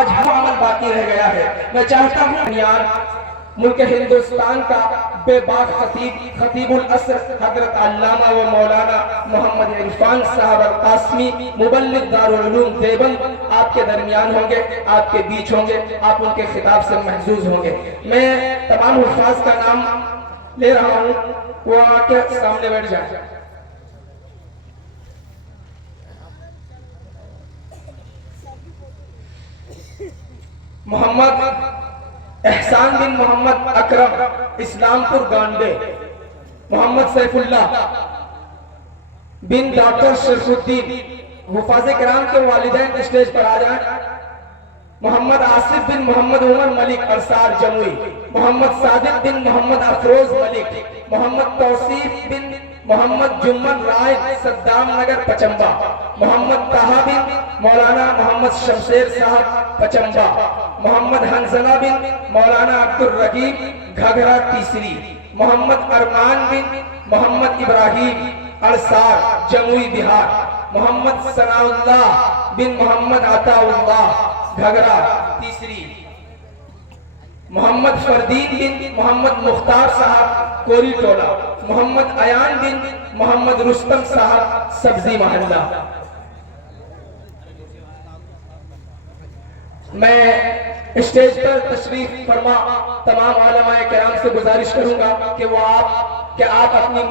آج ہم عمل باقی رہ گیا ہے. میں چاہتا ہوں یار ملک ہندوستان کا بے باک خطیب العصر حضرت علامہ و مولانا محمد عرفان صاحب القاسمی مبلغ دارالعلوم دیوبند آپ کے درمیان ہوں گے، آپ کے بیچ ہوں گے، آپ ان کے خطاب سے محظوظ ہوں گے. میں تمام حفاظ کا نام لے رہا ہوں، وہ آ کے سامنے بیٹھ جائیں. محمد احسان بن محمد اکرم اسلام پور گانڈے. محمد سیف اللہ بن ڈاکٹر شرف الدین. حفاظ کرام کے والدین اسٹیج پر آ جائیں. محمد آصف بن محمد عمر ملک ارسار جموئی. محمد صادق بن محمد افروز ملک. محمد توصیف بن محمد جمن رائے صدام نگر پچمبا. محمد طہا بن مولانا محمد شمشیر صاحب پچمبا. محمد حنزلہ بن مولانا عبد الرحیم گھگرا تیسری. محمد ارمان بن محمد ابراہیم ارسار جموئی بہار. محمد ثناء اللہ بن محمد عطا اللہ گھگرا تیسری. محمد فردین بن محمد مختار صاحب کوری ٹولہ. محمد ایان بن محمد رستم صاحب سبزی محلہ. میں اسٹیج پر تشریف فرما تمام علماء کرام سے گزارش کروں گا کہ آپ اپنے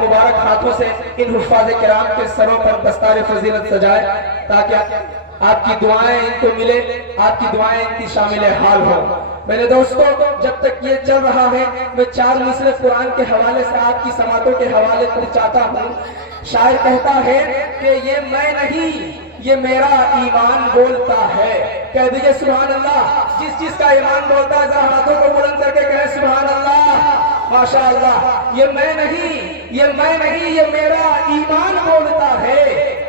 مبارک ہاتھوں سے ان حفاظ کرام کے سروں پر دستار فضیلت سجائے تاکہ آپ کی دعائیں ان کو ملے، آپ کی دعائیں ان کی شامل حال ہو. میرے دوستو، جب تک یہ چل رہا ہے میں 4 مصرع قرآن کے حوالے سے آپ کی سماعتوں کے حوالے پر چاہتا ہوں. شاعر کہتا ہے کہ یہ میں نہیں، یہ میرا ایمان بولتا ہے. کہہ دیجئے سبحان اللہ. جس چیز کا ایمان بولتا ہے ذرا ہاتھوں کو بلند کر کے کہے سبحان اللہ. ماشاءاللہ. یہ میں نہیں، یہ میرا ایمان بولتا ہے.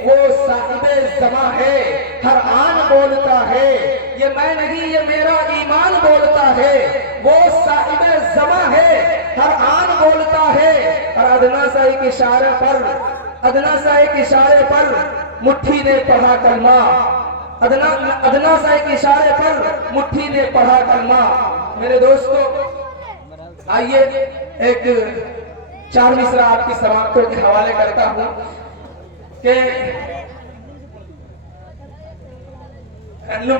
وہ صاحب زماں ہے، ہر آن بولتا ہے. یہ میں نہیں، یہ میرا ایمان بولتا ہے. وہ صاحب زماں ہے، ہر آن بولتا ہے. اور ادنا سا ایک اشارے پر مٹھی نے پڑھا کلمہ. ادنا سا ایک اشارے پر مٹھی نے پڑھا کلمہ. میرے دوستو، آئیے ایک 4 مصرع آپ کی سماعتوں کے حوالے کرتا ہوں کہ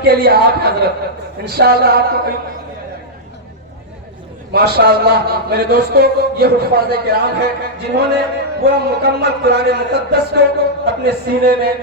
کے لیے آپ حضرت انشاءاللہ آپ کو ماشاءاللہ. میرے دوستو، یہ حفاظ کرام ہے جنہوں نے وہ مکمل قرآن مقدس کو اپنے سینے میں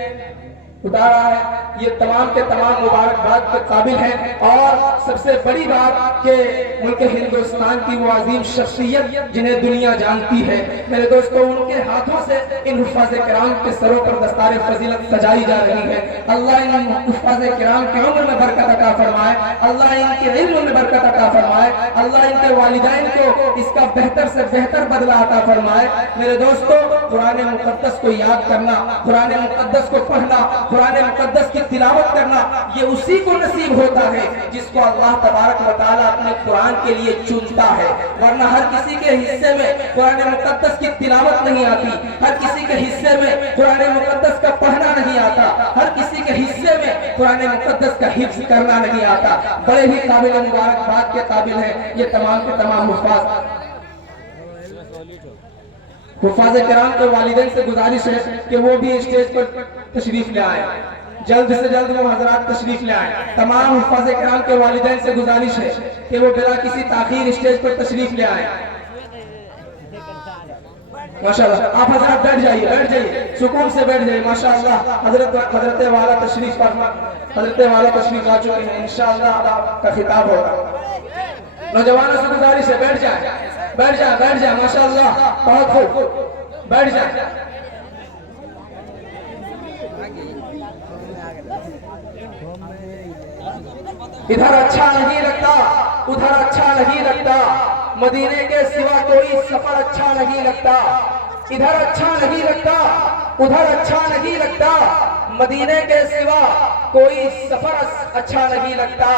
اتارا ہے. یہ تمام کے تمام مبارکباد کے قابل ہیں. اور سب سے بڑی بات کہ ملک ہندوستان کی وہ عظیم شخصیت جنہیں دنیا جانتی ہے، میرے دوستو، ان کے ہاتھوں سے ان حفاظ کرام کے سروں پر دستار فضیلت سجائی جا رہی ہے. اللہ ان حفاظ کرام کی عمر میں برکت عطا فرمائے. اللہ ان کے علم میں برکت عطا فرمائے. اللہ ان کے والدین کو اس کا بہتر سے بہتر بدلہ عطا فرمائے. میرے دوستو، قرآن مقدس کو یاد کرنا، قرآن مقدس کو پڑھنا، قرآن مقدس کی تلاوت کرنا، یہ اسی کو نصیب ہوتا ہے جس کو اللہ تبارک و تعالیٰ اپنے قرآن کے لیے چنتا ہے. ورنہ ہر کسی کے حصے میں قرآن مقدس کی تلاوت نہیں آتی، ہر کسی کے حصے میں قرآن مقدس کا پڑھنا نہیں آتا، ہر کسی کے حصے میں قرآن مقدس کا حفظ کرنا نہیں آتا. بڑے ہی قابل مبارکباد کے قابل ہیں یہ تمام کے تمام حفاظ کرام کے والدین سے گزارش ہے کہ وہ بھی اسٹیج پر تشریف لے آئیں. جلد سے جلد وہ حضرات تشریف لے آئیں. تمام حفاظ کرام کے والدین سے گزارش ہے کہ وہ بلا کسی تاخیر اسٹیج پر تشریف لے آئیں. ماشاءاللہ. آپ حضرات بیٹھ جائیے، سکون سے بیٹھ جائیے. ماشاءاللہ. حضرت والا تشریف لا چکے ہیں. انشاءاللہ آپ کا خطاب ہوگا. نوجوانوں سے گزارش ہے بیٹھ جائیں. ماشاءاللہ. بہت خوب. بیٹھ جائیں. ادھر اچھا نہیں لگتا، ادھر اچھا نہیں لگتا. مدینے کے سوا کوئی سفر اچھا نہیں لگتا. ادھر اچھا نہیں لگتا، ادھر اچھا نہیں لگتا. مدینے کے سوا کوئی سفر اچھا نہیں لگتا.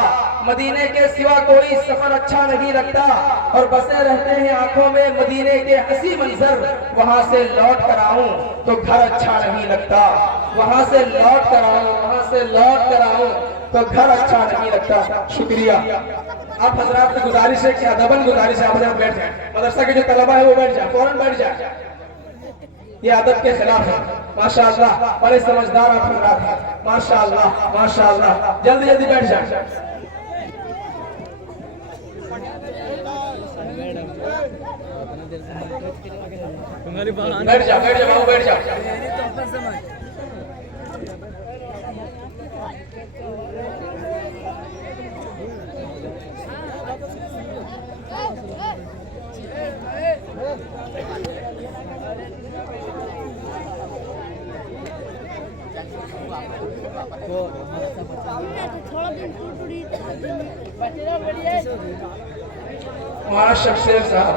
مدینے کے سوا کوئی سفر اچھا نہیں لگتا. اور بسے رہتے ہیں آنکھوں میں مدینے کے حسین منظر. وہاں سے لوٹ کر آؤں تو گھر اچھا نہیں لگتا. وہاں سے لوٹ کر آؤں تو گھر اچھا نہیں لگتا. شکریہ. آپ حضرات کی گزارش ہے کہ ادباً گزارش ہے آپ حضرات بیٹھ جائیں. مدرسہ کے جو طلبہ ہے وہ بیٹھ جائیں, فوراً بیٹھ جائیں. یہ ادب کے خلاف ہے. ماشاءاللہ بڑے سمجھدار آپ حضرات ہیں. ماشاءاللہ ماشاءاللہ. جلدی جلدی بیٹھ جائیں. بیٹھ جاؤ بیٹھ جاؤ بیٹھ جاؤ. ہمارا شخصیر صاحب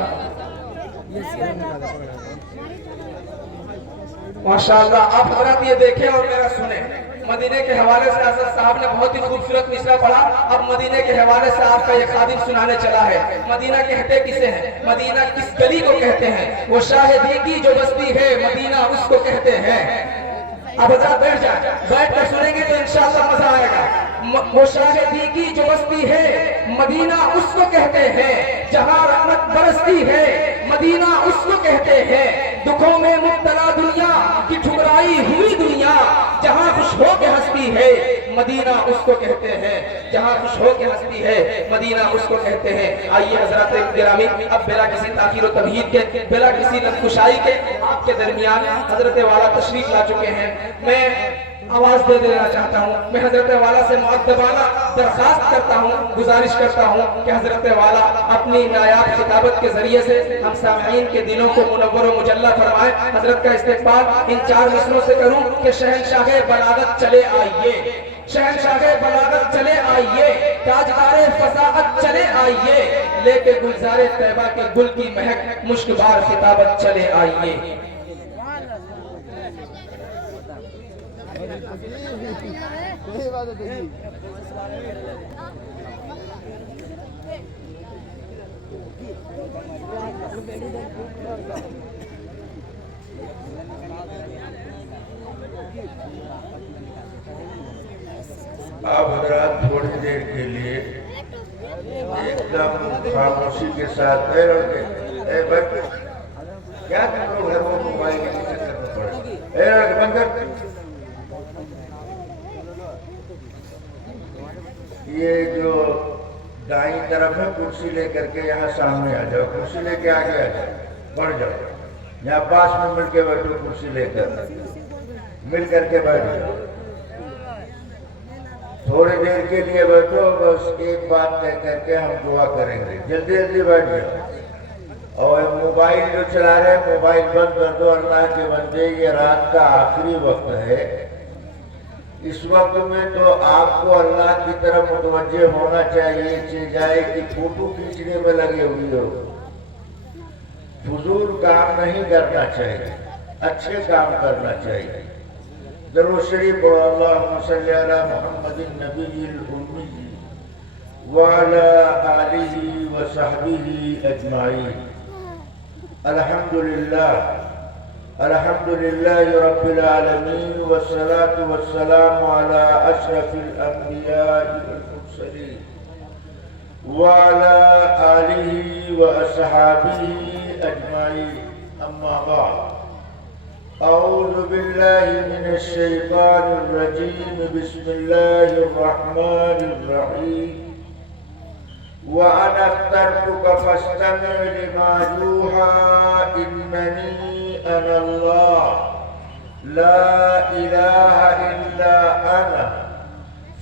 ماشاءاللہ. آپ حضرات یہ دیکھیں اور میرا سنیں. مدینے کے حوالے سے حضرت صاحب نے بہت ہی خوبصورت مصرع پڑھا. اب مدینے کے حوالے سے آپ کا یہ خادم سنانے چلا ہے. مدینہ کہتے کسے ہیں, مدینہ کس گلی کو کہتے ہیں, وہ شاہدی کی جو بستی ہے مدینہ اس کو کہتے ہیں. اب حضرات بیٹھ جائیں, بیٹھ کر سنیں گے تو انشاءاللہ مزہ آئے گا. وہ شاہدی کی جو بستی ہے مدینہ اس کو کہتے ہیں, جہاں رحمت برستی ہے مدینہ اس کو کہتے ہیں. دکھوں میں مبتلا دنیا کی ٹھکرائی ہوئی دنیا, جہاں خوش ہو کے ہنستی ہے مدینہ اس کو کہتے ہیں. جہاں خوش ہو کے ہنستی ہے مدینہ اس کو کہتے ہیں. آئیے حضرات گرامی, اب بلا کسی تاخیر و تمہید کے, بلا کسی لفظ کے آپ کے درمیان حضرت والا تشریف لا چکے ہیں. میں آواز دے دینا چاہتا ہوں. میں حضرت والا سے مؤدبانہ درخواست کرتا ہوں, گزارش کرتا ہوں کہ حضرت والا اپنی نایاب خطابت کے ذریعے سے ہم سامعین کے دلوں کو منور و مجلہ فرمائیں. حضرت کا استقبال ان 4 مصروں سے کروں کہ شہنشاہ بلاغت چلے آئیے, شہنشاہ بلاغت چلے آئیے, تاجدار فصاحت چلے آئیے, لے کے گلزار طیبہ کے گل کی مہک مشکبار خطابت چلے آئیے. آپ حضرات تھوڑی دیر کے لیے ایک دم خاموشی کے ساتھ اے بھائی کیا کرو گھر وہ موبائل کے پیچھے کرنا پڑے بند کر. یہ جو دائیں طرف ہے کرسی لے کر کے یہاں سامنے آ جاؤ, کرسی لے کے آگے آ جاؤ, بڑھ جاؤ, یہاں پاس میں مل کے بیٹھو, کرسی لے کر مل کر کے بیٹھ جاؤ. تھوڑی دیر کے لیے بیٹھو, بس ایک بات کہہ کر کے ہم دعا کریں گے. جلدی جلدی بیٹھ جاؤ. اور موبائل جو چلا رہے ہیں موبائل بند کر دو. اللہ کے بندے یہ رات کا آخری وقت ہے. اس وقت میں تو آپ کو اللہ کی طرف متوجہ ہونا چاہیے, جائے کہ فوٹو کھینچنے میں لگے ہوئے ہو. فضول کام نہیں کرنا چاہیے, اچھے کام کرنا چاہیے. درود شریف پڑھو. اللہم صلی علی محمد النبی الامی وعلی آلہ وصحبہ اجمعین. الحمدللہ الحمدللہ رب العالمین والصلاة والسلام علی اشرف الانبیاء والمرسلین وعلی آلہ واصحابہ اجمعین. اما بعد, اعوذ باللہ من الشیطان الرجیم. بسم اللہ الرحمن الرحیم. وَأَنَا اخْتَرْتُكَ فَاسْتَمِعْ لِمَا يُوحَىٰ إِنَّنِي أَنَا اللَّهُ لَا إِلَٰهَ إِلَّا أَنَا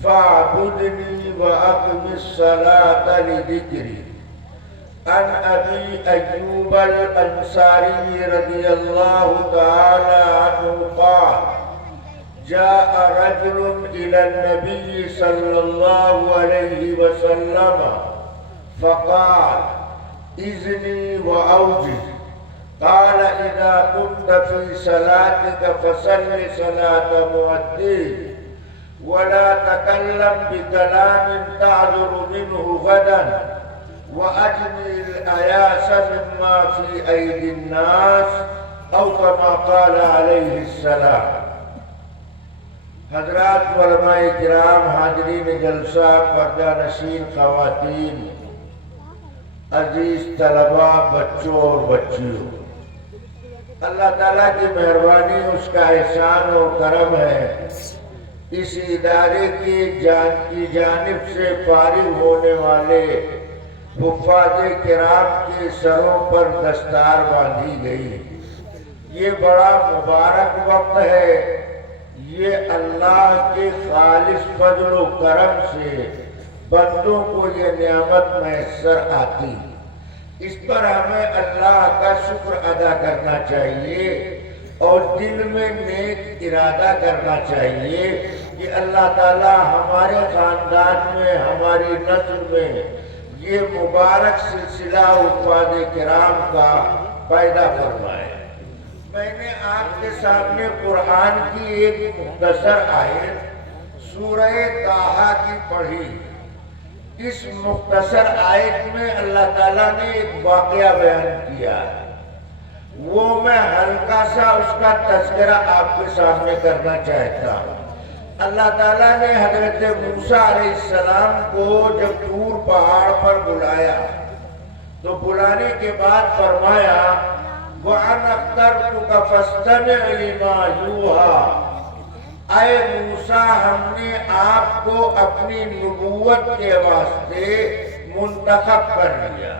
فَاعْبُدْنِي وَأَقِمِ الصَّلَاةَ لِذِكْرِي. عن أبي أيوب الأنصاري رضي الله تعالى عنه قال جاء رجل إلى النبي صلى الله عليه وسلم فقال إذني وأوجز. قال إذا كنت في صلاتك فصل صلاة مؤذن ولا تكلم بكلام تعذر منه غدا وأجني الأياس مما في أيدي الناس أو كما قال عليه السلام. حضرات علماء کرام، حاضرین جلسہ، پردہ نشین خواتین، عزیز طلبہ، بچوں اور بچیوں، اللہ تعالیٰ کی مہربانی، اس کا احسان اور کرم ہے، اس ادارے کی جانب سے فارغ ہونے والے حفاظ کرام کے سروں پر دستار باندھی گئی۔ یہ بڑا مبارک وقت ہے، یہ اللہ کے خالص فضل و کرم سے بندوں کو یہ نعمت میسر آتی۔ اس پر ہمیں اللہ کا شکر ادا کرنا چاہیے اور دل میں نیک ارادہ کرنا چاہیے کہ اللہ تعالیٰ ہمارے خاندان میں، ہماری نسل میں یہ مبارک سلسلہ حفاظ کرام کا پیدا فرمائے۔ میں نے آپ کے سامنے قرآن کی ایک مختصر آیت سورہ طٰہٰ کی پڑھی۔ اس مختصر آیت میں اللہ تعالیٰ نے ایک واقعہ بیان کیا، وہ میں ہلکا سا اس کا تذکرہ آپ کے سامنے کرنا چاہتا ہوں۔ اللہ تعالیٰ نے حضرت موسیٰ علیہ السلام کو جب طور پہاڑ پر بلایا تو بلانے کے بعد فرمایا وَأَنَا اخْتَرْتُكَ فَاسْتَمِعْ لِمَا يُوحَىٰ، اے موسیٰ ہم نے آپ کو اپنی نبوت کے واسطے منتخب کر لیا،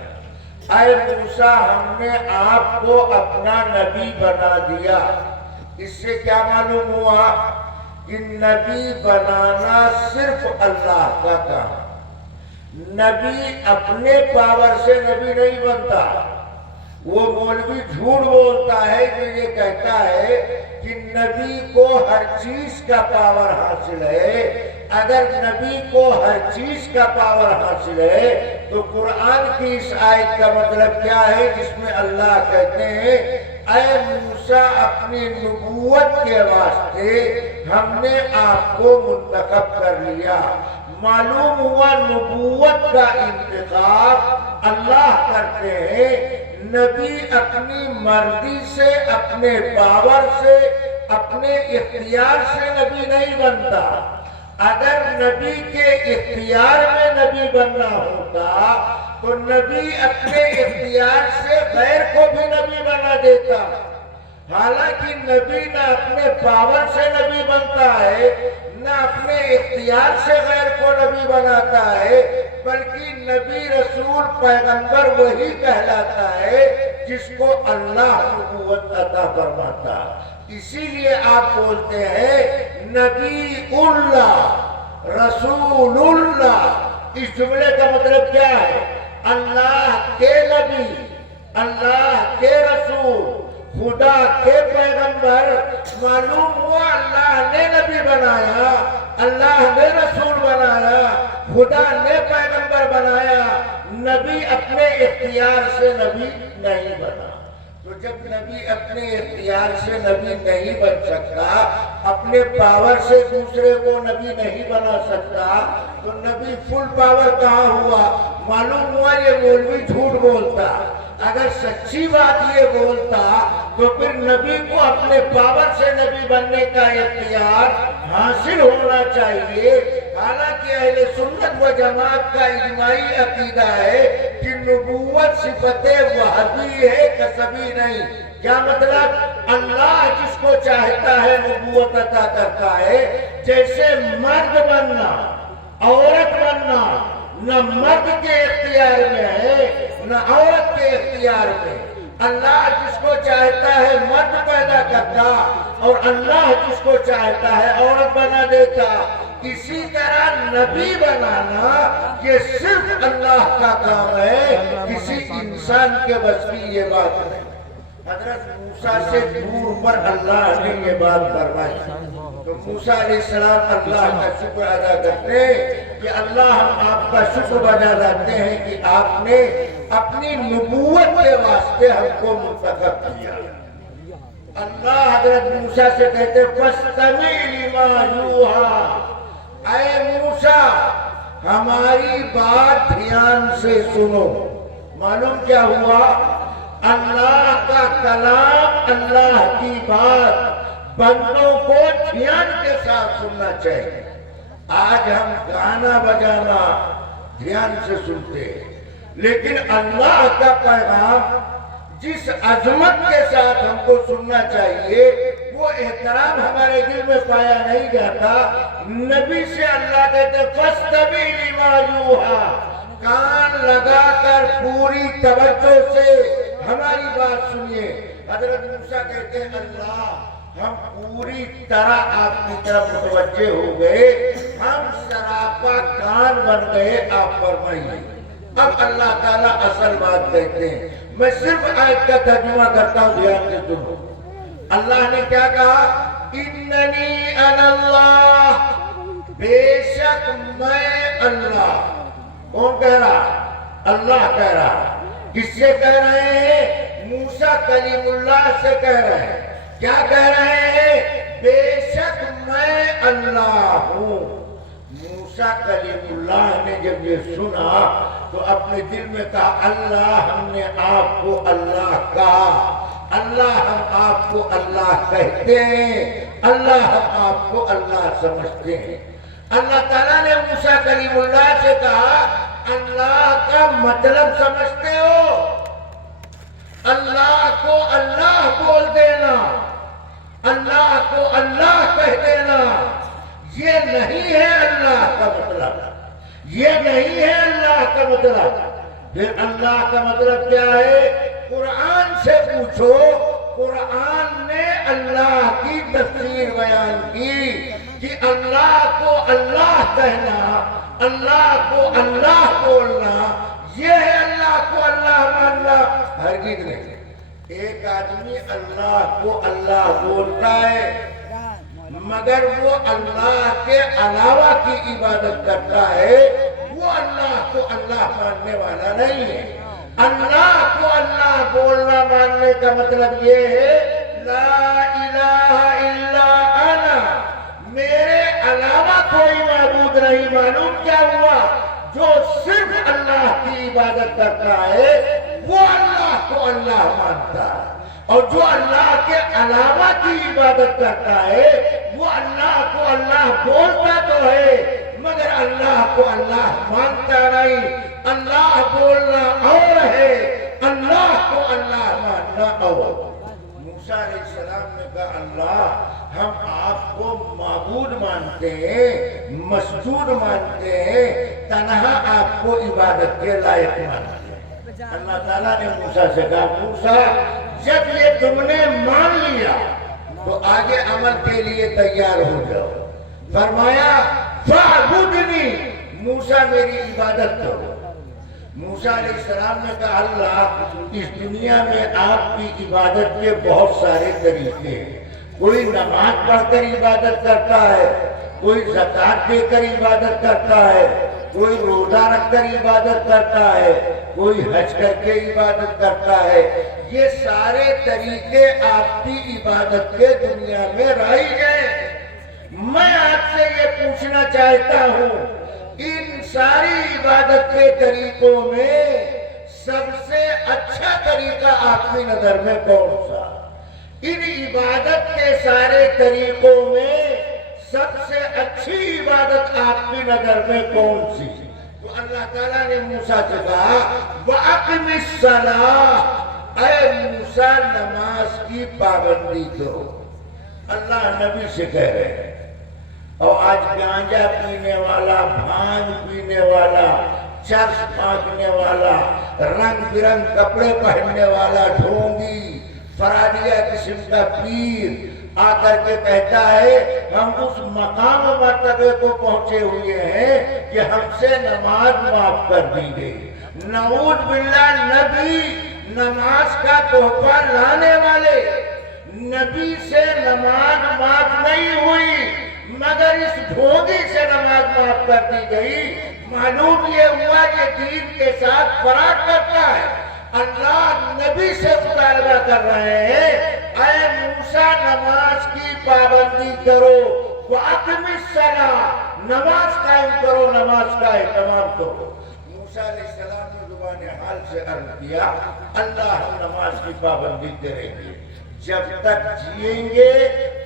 اے موسیٰ ہم نے آپ کو اپنا نبی بنا دیا۔ اس سے کیا معلوم ہوا کہ نبی بنانا صرف اللہ کا کام، نبی اپنے پاور سے نبی نہیں بنتا۔ وہ مولوی جھوٹ بولتا ہے جو یہ کہتا ہے کہ نبی کو ہر چیز کا پاور حاصل ہے۔ اگر نبی کو ہر چیز کا پاور حاصل ہے تو قرآن کی اس آیت کا مطلب کیا ہے جس میں اللہ کہتے ہیں اے موسیٰ اپنی نبوت کے واسطے ہم نے آپ کو منتخب کر لیا۔ معلوم ہوا نبوت کا انتخاب اللہ کرتے ہیں، نبی اپنی مرضی سے، اپنے پاور سے، اپنے اختیار سے نبی نہیں بنتا۔ اگر نبی کے اختیار میں نبی بننا ہوتا تو نبی اپنے اختیار سے غیر کو بھی نبی بنا دیتا۔ حالانکہ نبی نہ اپنے پاور سے نبی بنتا ہے، نہ اپنے اختیار سے غیر کو نبی بناتا ہے، بلکہ نبی رسول پیغمبر وہی کہلاتا ہے جس کو اللہ نبوت عطا فرماتا۔ اسی لیے آپ بولتے ہیں نبی اللہ، رسول اللہ۔ اس جملے کا مطلب کیا ہے؟ اللہ کے نبی، اللہ کے رسول، خدا کے پیغمبر۔ معلوم ہوا اللہ نے نبی بنایا، اللہ نے رسول بنایا، خدا نے پیغمبر بنایا، نبی اپنے اختیار سے نبی نہیں بنا۔ تو جب نبی اپنے اختیار سے نبی نہیں بن سکتا، اپنے پاور سے دوسرے کو نبی نہیں بنا سکتا، تو نبی فل پاور کہاں ہوا؟ معلوم ہوا یہ مولوی جھوٹ بولتا۔ اگر سچی بات یہ بولتا تو پھر نبی کو اپنے پاور سے نبی بننے کا اختیار حاصل ہونا چاہیے۔ حالانکہ اہل سنت و جماعت کا اجماعی عقیدہ ہے کہ نبوت صفت وہبی ہے، کسبی نہیں۔ کیا مطلب؟ اللہ جس کو چاہتا ہے نبوت عطا کرتا ہے۔ جیسے مرد بننا، عورت بننا نہ مرد کے اختیار میں ہے نہ عورت کے اختیار میں۔ اللہ جس کو چاہتا ہے مرد پیدا کرتا اور اللہ جس کو چاہتا ہے عورت بنا دیتا۔ اسی طرح نبی بنانا یہ صرف اللہ کا کام ہے، کسی انسان کے بس کی یہ بات نہیں۔ حضرت موسیٰ سے دور پر اللہ نے یہ بات فرمائی تو موسیٰ علیہ السلام اللہ کا شکر ادا کرتے کہ اللہ ہم آپ کا شکر بجا لاتے ہیں کہ آپ نے اپنی نبوت کے واسطے ہم کو منتخب کیا۔ اللہ حضرت موسیٰ سے کہتے فَاسْتَمِعْ لِمَا يُوحَىٰ، اے موسیٰ ہماری بات دھیان سے سنو۔ معلوم کیا ہوا؟ اللہ کا کلام، اللہ کی بات بندوں کو دھیان کے ساتھ سننا چاہیے. آج ہم گانا بجانا دھیان سے سنتے ہیں، لیکن اللہ کا پیغام جس عظمت کے ساتھ ہم کو سننا چاہیے وہ احترام ہمارے دل میں پایا نہیں جاتا. نبی سے اللہ کہتے فَاسْتَمِعْ لِمَا يُوحَىٰ، کان لگا کر پوری توجہ سے ہماری بات سنیے. حضرت موسیٰ کہتے ہیں اللہ ہم پوری طرح آپ کی طرف متوجہ ہو گئے، ہم سراپا کان بن گئے، آپ فرمائیے. اب اللہ تعالیٰ اصل بات کہتے ہیں. میں صرف آیت کا ترجمہ کرتا ہوں، دھیان سے سنو. اللہ نے کیا کہا؟ اننی انا اللہ، بے شک میں اللہ. کون کہہ رہا؟ اللہ کہہ رہا. کس سے کہہ رہے ہیں؟ موسیٰ کلیم اللہ سے کہہ رہے ہیں. کیا کہہ رہے ہیں؟ بے شک میں اللہ ہوں. موسیٰ کلیم اللہ نے جب یہ سنا تو اپنے دل میں کہا اللہ ہم نے آپ کو اللہ کہا، اللہ ہم آپ کو اللہ کہتے ہیں، اللہ ہم آپ کو اللہ سمجھتے ہیں. اللہ تعالیٰ نے موسیٰ کلیم اللہ سے کہا اللہ کا مطلب سمجھتے ہو؟ اللہ کو اللہ بول دینا، اللہ کو اللہ کہہ دینا، یہ نہیں ہے اللہ کا مطلب. یہ نہیں ہے اللہ کا مطلب. پھر اللہ کا مطلب کیا ہے؟ قرآن سے پوچھو. قرآن نے اللہ کی تفسیر بیان کی کہ اللہ کو اللہ کہنا، اللہ کو اللہ بولنا، یہ ہے اللہ کو اللہ ماننا. ہرگز نہیں. ایک آدمی اللہ کو اللہ بولتا ہے مگر وہ اللہ کے علاوہ کی عبادت کرتا ہے، وہ اللہ کو اللہ ماننے والا نہیں ہے. اللہ کو اللہ بولنا ماننے کا مطلب یہ ہے لا الہ الا انا، میرے علاوہ کوئی معبود نہیں. معلوم کیا ہوا؟ جو صرف اللہ کی عبادت کرتا ہے وہ اللہ کو اللہ مانتا ہے، اور جو اللہ کے علاوہ کی عبادت کرتا ہے وہ اللہ کو اللہ بولتا تو ہے مگر اللہ کو اللہ مانتا نہیں. اللہ بولنا اور ہے، اللہ کو اللہ ماننا اور. موسیٰ علیہ السلام نے کہا اللہ ہم آپ کو معبود مانتے ہیں، مسجود مانتے ہیں، تنہا آپ کو عبادت کے لائق مانتے ہیں. اللہ تعالیٰ نے موسیٰ سے کہا موسیٰ جب یہ تم نے مان لیا تو آگے عمل کے لیے تیار ہو جاؤ. فرمایا فاعبدنی، موسیٰ میری عبادت کرو. موسیٰ علیہ السلام نے کہا اللہ اس دنیا میں آپ کی عبادت کے بہت سارے طریقے ہیں. کوئی نماز پڑھ کر عبادت کرتا ہے، کوئی زکوٰۃ دے کر عبادت کرتا ہے، کوئی روزہ رکھ کر عبادت کرتا ہے، کوئی حج کر کے عبادت کرتا ہے. یہ سارے طریقے آپ کی عبادت کے دنیا میں رائج ہیں. میں آپ سے یہ پوچھنا چاہتا ہوں ان ساری عبادت کے طریقوں میں سب سے اچھا طریقہ آپ کی نظر میں کون سا؟ ان عبادت کے سارے طریقوں میں سب سے اچھی عبادت آپ کی نظر میں کون سی؟ تو اللہ تعالیٰ نے موسیٰ سے کہا وَأَقِمِ الصَّلَاةَ، اے موسیٰ نماز کی پابندی کرو. اللہ نبی سے کہہ رہے ہیں. اور آج گانجا پینے والا، بھانگ پینے والا، چرس پھانکنے والا، رنگ برنگ کپڑے پہننے والا، ڈھونگی فرادیہ قسم کا پیر آ کر کے کہتا ہے ہم اس مقام و مرتبے کو پہنچے ہوئے ہیں کہ ہم سے نماز معاف کر دی گئی. نعوذ باللہ. نبی نماز کا تحفہ لانے والے، نبی سے نماز معاف نہیں ہوئی مگر اس ڈھونگی سے نماز معاف کر دی گئی. معلوم یہ ہوا کہ دین کے ساتھ فراق کرتا ہے. اللہ نبی سے مطالبہ کر رہے ہیں اے موسیٰ نماز کی پابندی کرو، وَأَقِمِ الصَّلَاةَ، نماز قائم کرو، نماز کا اہتمام کرو. موسیٰ علیہ السلام نے زبان حال سے عرض کیا اللہ ہم نماز کی پابندی کریں گے، جب تک جئیں گے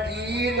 3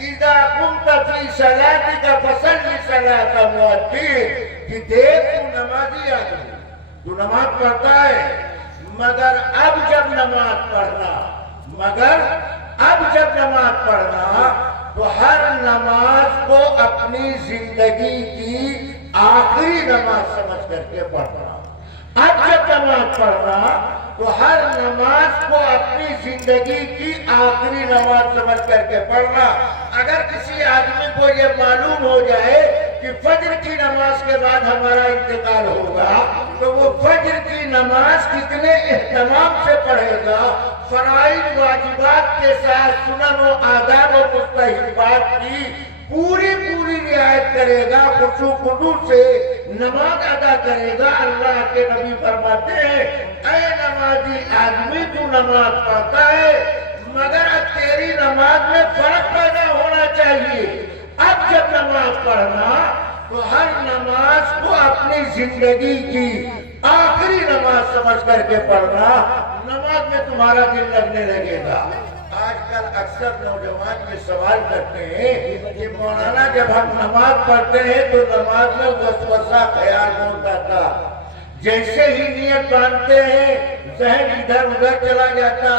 اذا كنت في صلاتك فصل صلاة مؤذن کہ دیکھ تو نمازی آدمی تو نماز پڑھتا ہے مگر اب جب نماز پڑھنا تو ہر نماز کو اپنی زندگی کی آخری نماز سمجھ کر کے پڑھنا. اب جب نماز پڑھنا تو ہر نماز کو اپنی زندگی کی آخری نماز سمجھ کر کے پڑھنا. اگر کسی آدمی کو یہ معلوم ہو جائے کہ فجر کی نماز کے بعد ہمارا انتقال ہوگا تو وہ فجر کی نماز کتنے اہتمام سے پڑھے گا, فرائض واجبات کے ساتھ سنن و آداب و مستحبات کی پوری رعایت کرے گا, خشوع و خضوع سے نماز ادا کرے گا. اللہ کے نبی فرماتے ہیں اے نمازی آدمی تو نماز پڑھتا ہے مگر اب تیری نماز میں فرق پیدا ہونا چاہیے. اب جب نماز پڑھنا تو ہر نماز کو اپنی زندگی کی آخری نماز سمجھ کر کے پڑھنا. نماز میں تمہارا دل لگنے لگے گا. آج کل اکثر نوجوان یہ سوال کرتے ہیں کہ مولانا جب ہم نماز پڑھتے ہیں تو نماز میں وسوسہ خیال ہوتا تھا, جیسے ہی نیت باندھتے ہیں ذہن ادھر ادھر چلا جاتا.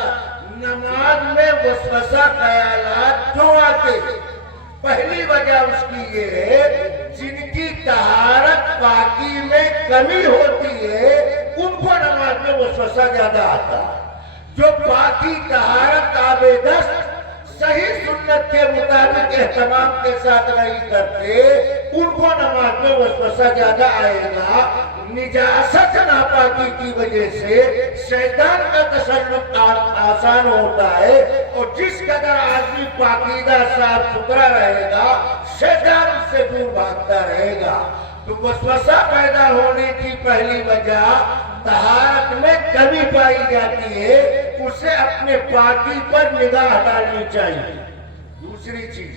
نماز میں وسوسہ خیالات کیوں آتے؟ پہلی وجہ اس کی یہ ہے جن کی طہارت پاکی میں کمی ہوتی ہے ان کو نماز میں وسوسہ زیادہ آتا. جو پاکی طہارت آبدست صحیح سنت کے مطابق اہتمام کے ساتھ نہیں کرتے ان کو نماز میں وسوسہ زیادہ آئے گا. نجاست ناپاکی کی وجہ سے شیطان کا تسلط آسان ہوتا ہے, اور جس قدر آدمی پاکیزہ صاف ستھرا رہے گا شیطان اس سے دور بھاگتا رہے گا. تو وسوسہ پیدا ہونے کی پہلی وجہ طہارت میں کمی پائی جاتی ہے, اسے اپنے پاکی پر نگاہ ڈالنی چاہیے. دوسری چیز,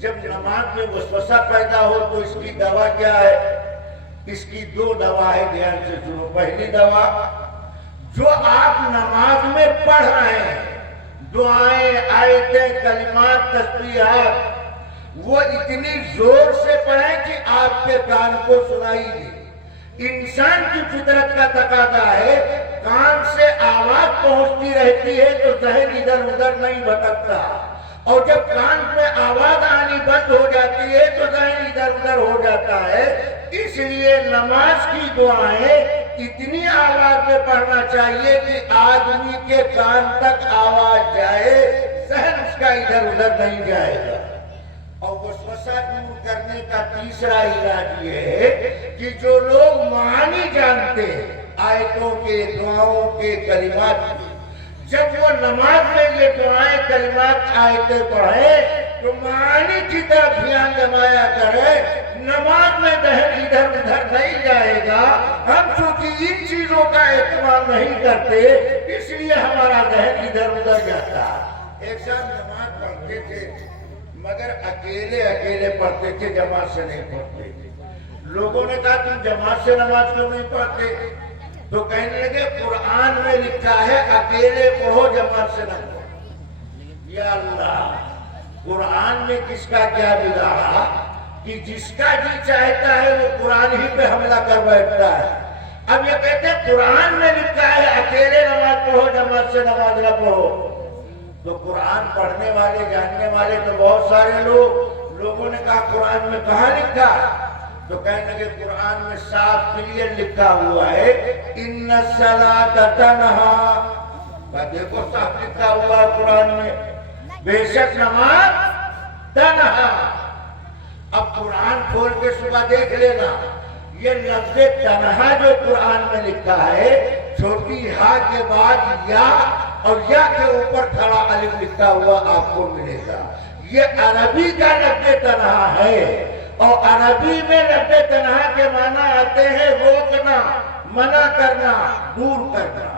جب نماز میں وسوسہ پیدا ہو تو اس کی دوا کیا ہے؟ اس کی دو دوا ہے, دھیان سے سنو. پہلی دوا, جو آپ نماز میں پڑھ رہے ہیں دعائیں, آیتیں, کلمات, تسبیحات, وہ اتنی زور سے پڑھیں کہ آپ کے کان کو سنائی دے. انسان کی فطرت کا تقاضا ہے, کان سے آواز پہنچتی رہتی ہے تو ذہن ادھر ادھر نہیں بھٹکتا, اور جب کان میں آواز آنی بند ہو جاتی ہے تو ذہن ادھر ادھر ہو جاتا ہے. اس لیے نماز کی دعائیں اتنی آواز میں پڑھنا چاہیے کہ آدمی کے کان تک آواز جائے, ذہن اس کا ادھر ادھر نہیں جائے گا. اور وسوسہ دور کرنے کا تیسرا علاج یہ ہے کہ جو لوگ معانی جانتے ہیں آیتوں کے, دعاؤں کے, کلمات کے, جب وہ نماز میں یہ دعائیں, کلمات, آیتیں پڑھیں تو معانی کی طرف دھیان جمایا کرے. نماز میں ذہن ادھر ادھر نہیں جائے گا. ہم چونکہ ان چیزوں کا اہتمام نہیں کرتے اس لیے ہمارا ذہن ادھر ادھر جاتا. ایک ساتھ نماز پڑھتے تھے مگر اکیلے پڑھتے تھے, جماعت سے نہیں پڑھتے تھے. لوگوں نے کہا تم جماعت سے نماز کیوں نہیں پڑھتے؟ تو کہنے لگے قرآن میں لکھا ہے اکیلے پڑھو, جماعت سے نہ پڑھو. یا اللہ, قرآن میں کس کا کیا بگاڑا کہ جس کا جی چاہتا ہے وہ قرآن ہی پہ حملہ کر بیٹھتا ہے. اب یہ کہتے ہیں قرآن میں لکھا ہے اکیلے نماز پڑھو, جماعت سے نماز نہ پڑھو. تو قرآن پڑھنے والے, جاننے والے تو بہت سارے لوگوں نے کہا قرآن میں کہاں لکھا؟ تو کہنے لگے قرآن میں صاف کلیئر لکھا ہوا ہے ان الصلاۃ تنہا. دیکھو صاف لکھا ہوا ہے قرآن میں, بے شک نماز تنہا. اب قرآن کھول کے صبح دیکھ لینا, یہ لفظ تنہا جو قرآن میں لکھا ہے چھوٹی ہا کے بعد یا اور یا کے اوپر کھڑا الف لکھا ہوا آپ کو ملے گا. یہ عربی کا لفظ تنہا ہے, اور عربی میں لفظ تنہا کے معنی آتے ہیں روکنا, منع کرنا, دور کرنا.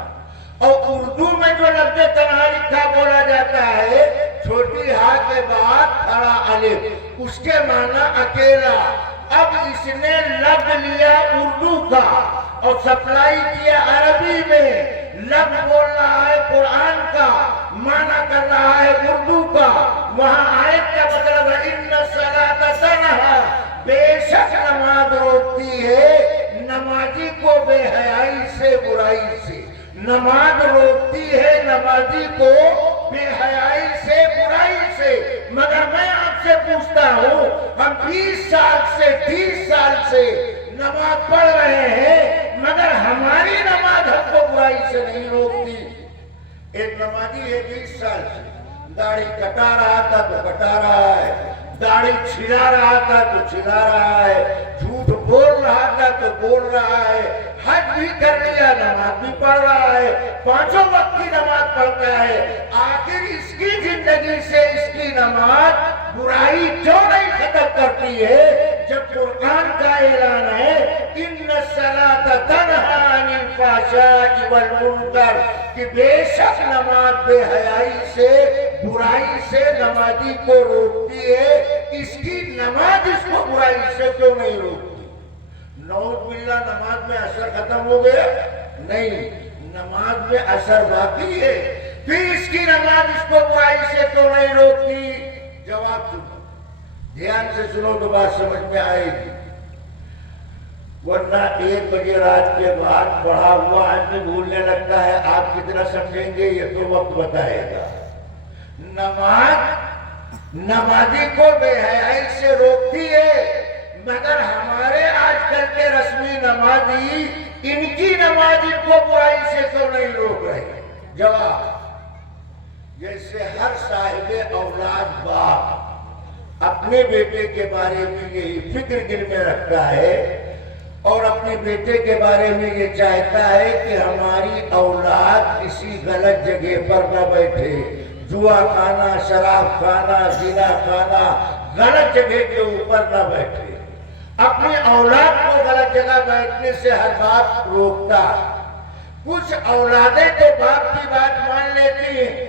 اور اردو میں جو لفظ تنہا لکھا بولا جاتا ہے چھوٹی ہا کے بعد کھڑا الف, اس کے معنی اکیلا. اب اس نے لفظ لیا اردو کا اور سپلائی کیا عربی میں. لفظ بول رہا ہے قرآن کا, معنی کر رہا ہے اردو کا. وہاں آیت کا مطلب بے حیائی سے برائی سے، نماز روکتی ہے نمازی کو بے حیائی سے برائی سے۔ مگر میں آپ سے پوچھتا ہوں، ہم 20 سال سے 30 سال سے نماز پڑھ رہے ہیں، مگر ہماری نماز ہم کو برائی سے نہیں روکتی۔ ایک نمازی ہے 20 سال سے داڑھی کٹا رہا تھا تو کٹا رہا ہے، داڑھی چھلا رہا تھا تو چھلا رہا ہے، جھوٹ بول رہا تھا تو بول رہا ہے، حج بھی کر لیا، نماز بھی پڑھ رہا ہے، 5 وقت کی نماز پڑھتا ہے۔ آخر اس کی زندگی سے اس کی نماز برائی کیوں نہیں ختم کرتی ہے، جب قرآن کا اعلان ہے ان الصلاۃ تنہی عن الفحشاء والمنکر، کہ بے شک نماز بے حیائی سے برائی سے نمازی کو روکتی ہے، اس کی نماز اس کو برائی سے کیوں نہیں روکتی؟ نعوذ باللہ، نماز میں اثر ختم ہو گیا؟ نہیں، نماز میں اثر باقی ہے، پھر اس کی نماز اس کو برائی سے کیوں نہیں روکتی؟ جواب سنو، دھیان سے سنو تو بات سمجھ میں آئے گی، ورنہ 1 بجے رات کے بعد پڑھا ہوا آدمی بھولنے لگتا ہے، آپ کتنا سمجھیں گے یہ تو وقت بتائے گا۔ نماز نمازی کو بے حیائی سے روکتی ہے، مگر ہمارے آج کل کے رسمی نمازی ان کی نماز ان کو برائی سے کیوں نہیں روک رہے؟ جواب، جیسے ہر صاحب اولاد باپ اپنے بیٹے کے بارے میں یہی فکر دل میں رکھتا ہے اور اپنے بیٹے کے بارے میں یہ چاہتا ہے کہ ہماری اولاد کسی غلط جگہ پر نہ بیٹھے، جوا کھانا، شراب کھانا، زنا کھانا، غلط جگہ کے اوپر نہ بیٹھے، اپنی اولاد کو غلط جگہ بیٹھنے سے ہر باپ روکتا۔ کچھ اولادیں تو باپ کی بات مان لیتی ہیں،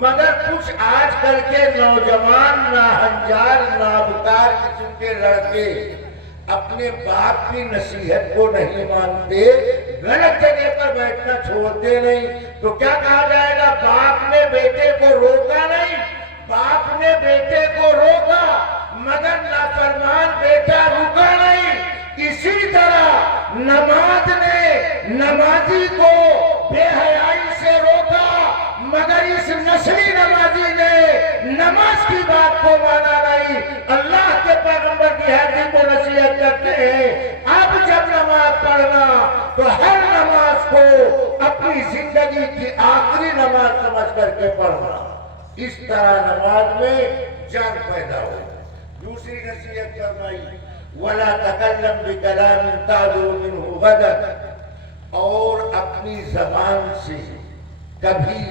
مگر کچھ آج کل کے نوجوان ناہنجار نابکار قسم کے لڑکے اپنے باپ کی نصیحت کو نہیں مانتے، غلط جگہ پر بیٹھنا چھوڑتے نہیں، تو کیا کہا جائے گا؟ باپ نے بیٹے کو روکا نہیں، باپ نے بیٹے کو روکا مگر نافرمان بیٹا رکا نہیں۔ اسی طرح نماز نے نمازی کو بے حیائی سے روکا، مگر اس نسلی نمازی نے نماز کی بات کو مانا نہیں۔ اللہ کے پیغمبر کی حدیث کو نصیحت کرتے ہیں، اب جب نماز پڑھنا تو ہر نماز کو اپنی زندگی کی آخری نماز سمجھ کر کے پڑھنا، اس طرح نماز میں جان پیدا ہو۔ دوسری نصیحت فرمائی، وَلَا تَكَلَّمْ بِكَلَامٍ تَعْدُو مِنْهُ غَدًا، اور اپنی زبان سے کبھی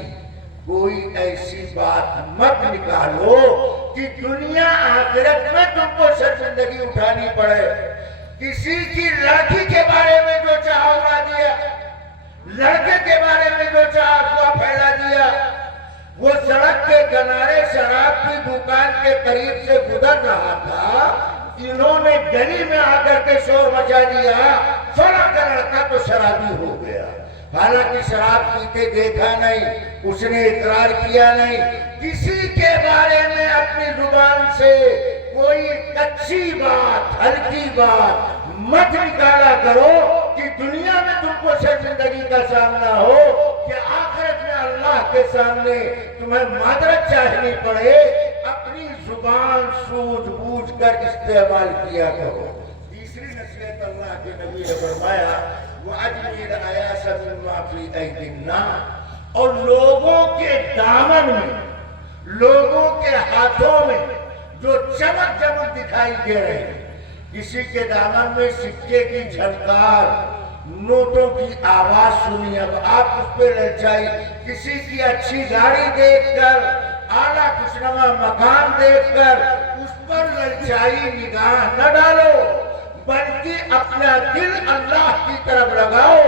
کوئی ایسی بات مت نکالو کہ دنیا آخرت میں تم کو شرمندگی اٹھانی پڑے۔ کسی کی لڑکی کے بارے میں جو چاہا اڑا دیا، لڑکے کے بارے میں جو چاہا افواہ پھیلا دیا، وہ سڑک کے کنارے شراب کی دکان کے قریب سے گزر رہا تھا، انہوں نے گلی میں آ کر کے شور مچا دیا، فلاں کا لڑکا تو شرابی ہو گیا، حالانکہ شراب پیتے دیکھا نہیں، اس نے اقرار کیا نہیں۔ کسی کے بارے میں اپنی زبان سے کوئی کچی بات، ہلکی بات مت نکالا کرو کہ دنیا میں تم کو شرمندگی کا سامنا ہو، کہ آخرت میں اللہ کے سامنے تمہیں معذرت چاہنی پڑے۔ اپنی زبان سوجھ بوجھ کر استعمال کیا کرو۔ تیسری نصیحت اللہ کے نبی نے فرمایا، وَأَجْمِلْ عَيَاشَ مِمَّا فِي أَيْدِي النَّاسِ، اور لوگوں کے دامن میں، لوگوں کے ہاتھوں میں جو چمک چمک دکھائی دے رہے ہیں، کسی کے دامن میں سکے کی جھنکار، نوٹوں کی آواز سنی، اب آپ اس پہ للچائی، کسی کی اچھی گاڑی دیکھ کر، اعلیٰ خوشنما مکان دیکھ کر اس پر للچائی نگاہ نہ ڈالو، بلکہ اپنا دل اللہ کی طرف لگاؤ،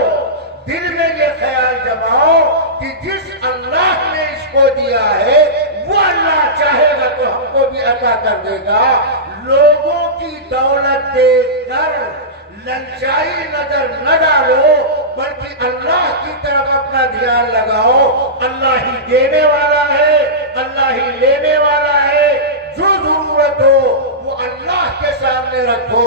دل میں یہ خیال جماؤ کہ جس اللہ نے اس کو دیا ہے وہ اللہ چاہے گا تو ہم کو بھی عطا کر دے گا۔ لوگوں کی دولت دیکھ کر للچائی نظر نہ ڈالو، بلکہ اللہ کی طرف اپنا دھیان لگاؤ۔ اللہ ہی دینے والا ہے، اللہ ہی لینے والا ہے، جو ضرورت ہو وہ اللہ کے سامنے رکھو،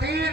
3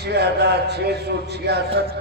6666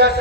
10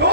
2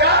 4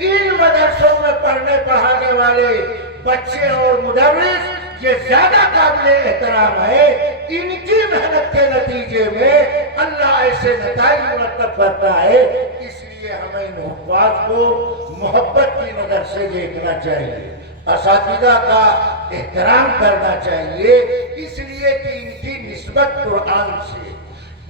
ان مدرسوں میں پڑھنے پڑھانے والے بچے اور مدرس یہ زیادہ قابل احترام ہے. ان کی محنت کے نتیجے میں اللہ ایسے نتائج مرتب کرتا ہے. اس لیے ہمیں ان حفاظ کو محبت کی نظر سے دیکھنا چاہیے, اساتذہ کا احترام کرنا چاہیے, اس لیے کہ ان کی نسبت قرآن سے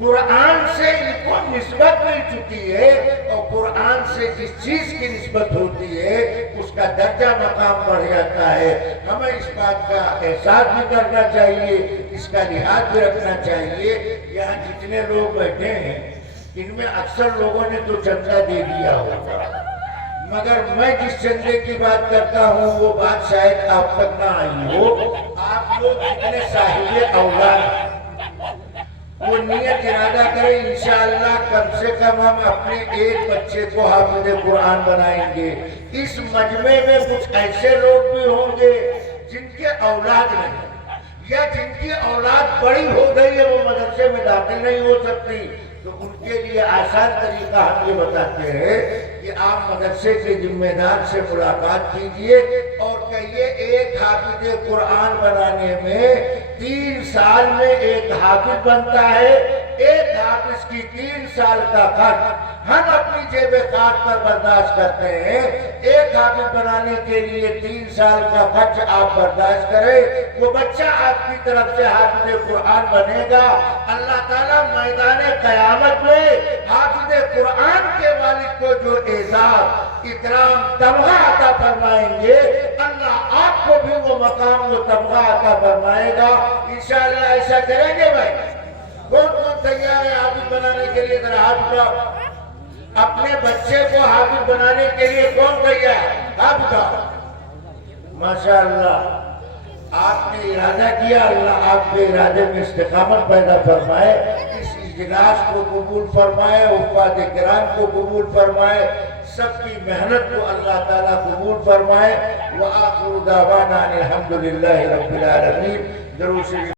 ان کو نسبت مل چکی ہے, اور قرآن سے جس چیز کی نسبت ہوتی ہے اس کا درجہ مقام بڑھ جاتا ہے. ہمیں اس بات کا احساس بھی کرنا چاہیے, اس کا لحاظ بھی رکھنا چاہیے. یہاں جتنے لوگ بیٹھے ہیں ان میں اکثر لوگوں نے تو چندہ دے دیا ہوگا, مگر میں جس چندے کی بات کرتا ہوں وہ بات شاید آپ تک نہ آئی ہو. آپ لوگ جتنے صاحب اولاد وہ نیت ارادہ کریں, انشاءاللہ کم سے کم ہم اپنے ایک بچے کو حافظ قرآن بنائیں گے. اس مجمع میں کچھ ایسے لوگ بھی ہوں گے جن کے اولاد نہیں, یا جن کی اولاد بڑی ہو گئی ہے, وہ مدرسے میں داخل نہیں ہو سکتی. تو ان کے لیے آسان طریقہ ہم یہ بتاتے ہیں کہ آپ مدرسے کے ذمہ دار سے ملاقات کیجئے اور کہیے ایک حافظ قرآن بنانے میں 3 سال میں ایک حافظ بنتا ہے. ایک حافظ کی 3 سال کا خرچ ہم اپنی جیب خاک پر برداشت کرتے ہیں. ایک حافظ بنانے کے لیے 3 سال کا خرچ آپ برداشت کریں. وہ بچہ آپ کی طرف سے حافظ قرآن بنے گا. اللہ تعالیٰ میدان قیامت میں حافظ قرآن کے والد کو جو اعزاز اکرام تمغہ عطا فرمائیں گے, اللہ آپ کو بھی وہ مقام وہ تمغہ عطا فرمائے گا. انشاءاللہ ایسا کریں گے بھائی. کون کون تیار ہے حافظ بنانے کے لیے؟ ذرا ہاتھ اٹھاؤ. اپنے بچے کو حافظ بنانے کے لیے کون تیار ہے؟ ہاتھ اٹھاؤ. ماشاءاللہ آپ نے ارادہ کیا, اللہ آپ کے ارادے میں استقامت پیدا فرمائے. اس اجلاس کو قبول فرمائے, حفاظ کرام کو قبول فرمائے, سب کی محنت کو اللہ تعالیٰ قبول فرمائے. وآخر دعوانا الحمدللہ رب العالمین. ضرور سے